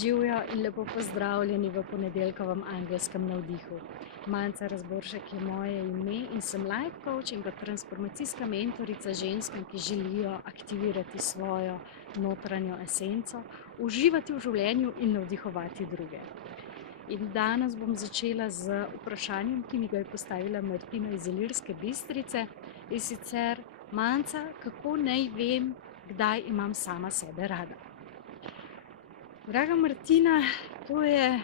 Živijo in lepo pozdravljeni v ponedeljkovem angelskem navdihu. Manca Razboršek je moje ime in sem life coach in transformacijska mentorica ženskam, ki želijo aktivirati svojo notranjo esenco, uživati v življenju in navdihovati druge. In danes bom začela z vprašanjem, ki mi ga je postavila Martina iz Ilirske Bistrice, in sicer: Manca, kako naj vem, kdaj imam sama sebe rada? Draga Martina, to je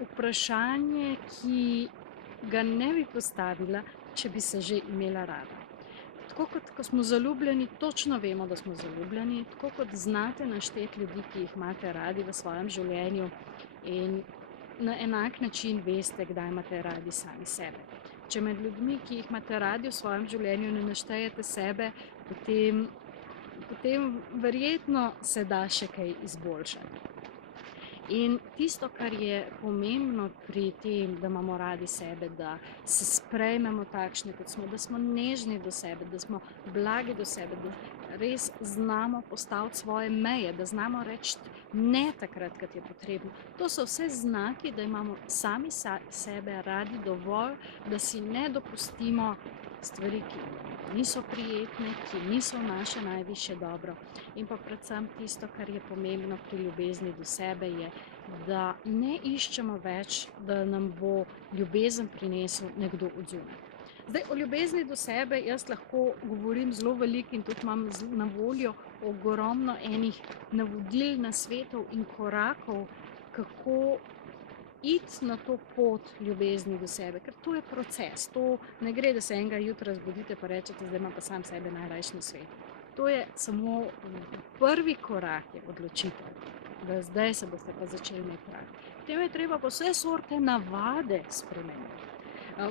vprašanje, ki ga ne bi postavila, če bi se že imela rada. Tako kot ko smo zaljubljeni, točno vemo, da smo zaljubljeni, tako kot znate našteti ljudi, ki jih imate radi v svojem življenju, in na enak način veste, kdaj imate radi sami sebe. Če med ljudmi, ki jih imate radi v svojem življenju, ne naštejete sebe, potem verjetno se da še kaj izboljšati. In tisto, kar je pomembno pri tem, da imamo radi sebe, da se sprejmemo takšne, kot smo, da smo nežni do sebe, da smo blagi do sebe, da res znamo postaviti svoje meje, da znamo reči ne takrat, kad je potrebno. To so vse znaki, da imamo sami sebe radi dovolj, da si ne dopustimo stvari, ki niso prijetne, ki niso naše najvišje dobro. In pa predvsem tisto, kar je pomembno pri ljubezni do sebe, je, da ne iščemo več, da nam bo ljubezen prinesel nekdo od zunaj. Zdaj, o ljubezni do sebe jaz lahko govorim zelo veliko in tudi imam na voljo ogromno enih navodil, nasvetov in korakov, kako iti na to pot ljubezni do sebe, ker to je proces. To ne gre, da se enega jutra zbudite pa rečete, zdaj imam pa sam sebe najrajši na svetu. To je samo prvi korak, je odločitev, da zdaj se boste pa začeli imeti radi. Potem je treba pa vse sorte navade spremeniti.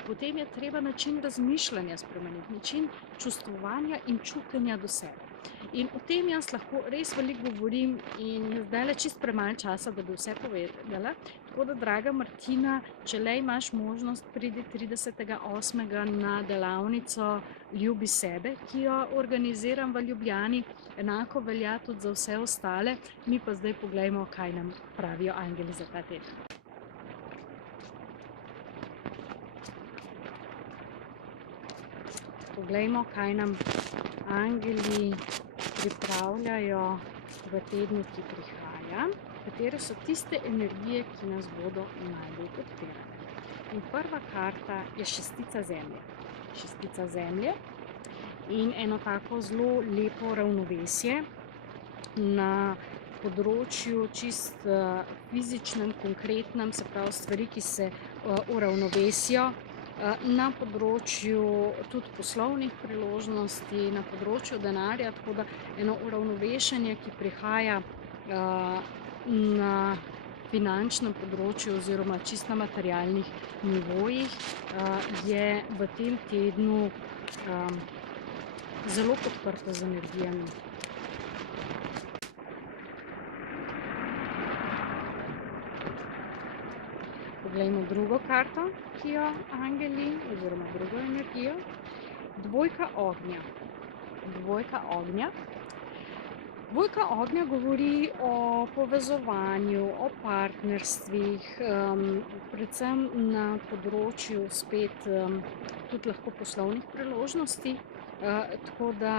Potem je treba način razmišljanja spremeniti, način čustvovanja in čutenja do sebe. In o tem jaz lahko res veliko govorim in zdaj le čist premalo časa, da bi vse povedala. Tako da, draga Martina, če le imaš možnost, pridi 30.8. na delavnico Ljubi sebe, ki jo organiziram v Ljubljani. Enako velja tudi za vse ostale. Mi pa zdaj poglejmo, kaj nam pravijo angeli za ta teden. Poglejmo, kaj nam angeli pripravljajo v tednu, ki prihaja, katere so tiste energije, ki nas bodo najbolj podpirale. In prva karta je šestica zemlje. Šestica zemlje in eno tako zelo lepo ravnovesje na področju čist fizičnem, konkretnem, se pravi stvari, ki se uravnovesijo, na področju tudi poslovnih priložnosti, na področju denarja, tako da eno uravnovešenje, ki prihaja na finančnem področju oziroma čist na materialnih nivojih, je v tem tednu zelo podprto z energijami. Poglejmo drugo karto, ki jo angeli, oziroma drugo energijo. Dvojka ognja. Dvojka ognja. Dvojka ognja govori o povezovanju, o partnerstvih, predvsem na področju spet tudi lahko poslovnih priložnosti. Tako da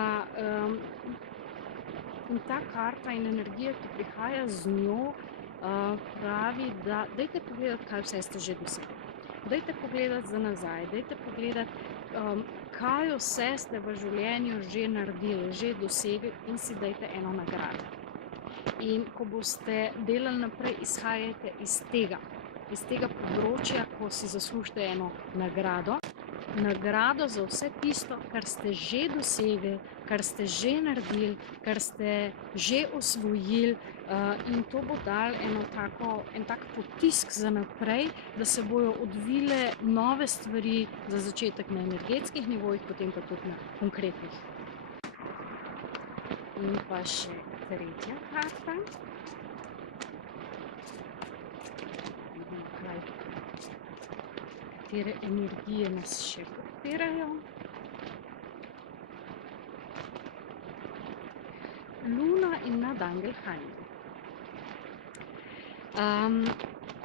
in ta karta in energija, ki prihaja z njo, pravi, da dajte pogledati, kaj vse ste že dosegli. Dajte pogledati za nazaj, dajte pogledati, kaj vse ste v življenju že naredili, že dosegli, in si dajte eno nagrado. In ko boste delali naprej, izhajajte iz tega področja, ko si zaslužite eno nagrado. Nagrado za vse tisto, kar ste že dosegli, kar ste že naredili, kar ste že osvojili, in to bo dal en tak potisk za naprej, da se bojo odvile nove stvari, za začetek na energetskih nivojih, potem pa tudi na konkretnih. In pa še tretja karta. Vidimo, katere energije nas še podpirajo. Luna in nadangel Hani. Um,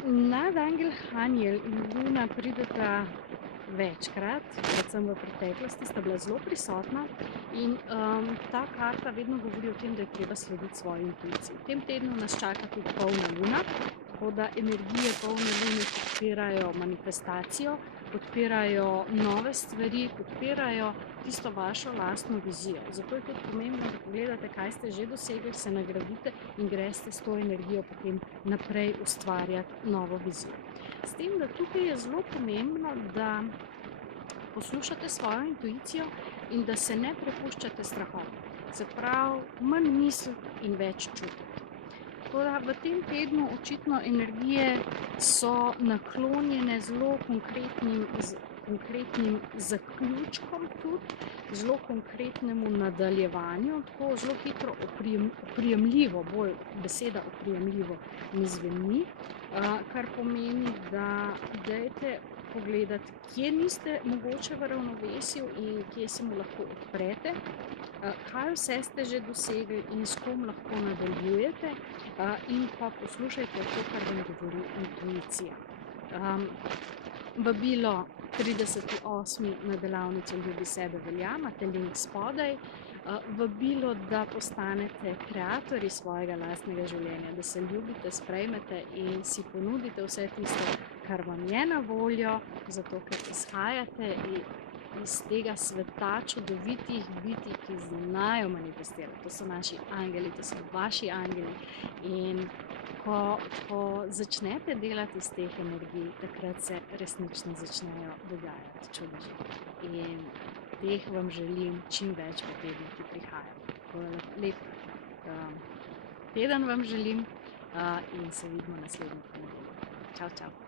Nadangel Haniel in Luna prideta večkrat, predvsem v preteklosti, sta bila zelo prisotna in ta karta vedno govori o tem, da je treba slediti svoji intuiciji. V tem tednu nas čaka tudi polna luna, tako da energije polne lune podpirajo manifestacijo, podpirajo nove stvari, podpirajo tisto vašo lastno vizijo. Zato je tudi pomembno, da pogledate, kaj ste že dosegli, se nagradite in greste s to energijo potem naprej ustvarjati novo vizijo. S tem, da tukaj je zelo pomembno, da poslušate svojo intuicijo in da se ne prepuščate strahom. Se pravi, manj misliti in več čutiti. Toda v tem tednu očitno energije so naklonjene zelo konkretnim zaključkom tudi, zelo konkretnemu nadaljevanju, tako zelo hitro oprijemljivo, bolj beseda oprijemljivo mi zveni, kar pomeni, da dajte pogledati, kje niste mogoče v ravnovesju in kje se mu lahko odprete, kaj vse ste že dosegli in s kom lahko nadaljujete, in pa poslušajte to, kar vam govori intuicija. Vabilo 38. na delavnico Ljubi sebe velja, imate link spodaj. Vabilo, da postanete kreatorji svojega lastnega življenja, da se ljubite, sprejmete in si ponudite vse tisto, kar vam je na voljo, zato ker izhajate iz tega sveta čudovitih bitij, ki znajo manifestirati. To so naši angeli, to so vaši angeli. In ko začnete delati iz teh energij, takrat se resnično začnejo dogajati čudeži. In teh vam želim čim več v tednu, ki prihajajo. Lep teden vam želim in se vidimo naslednji ponedeljek. Čau, čau.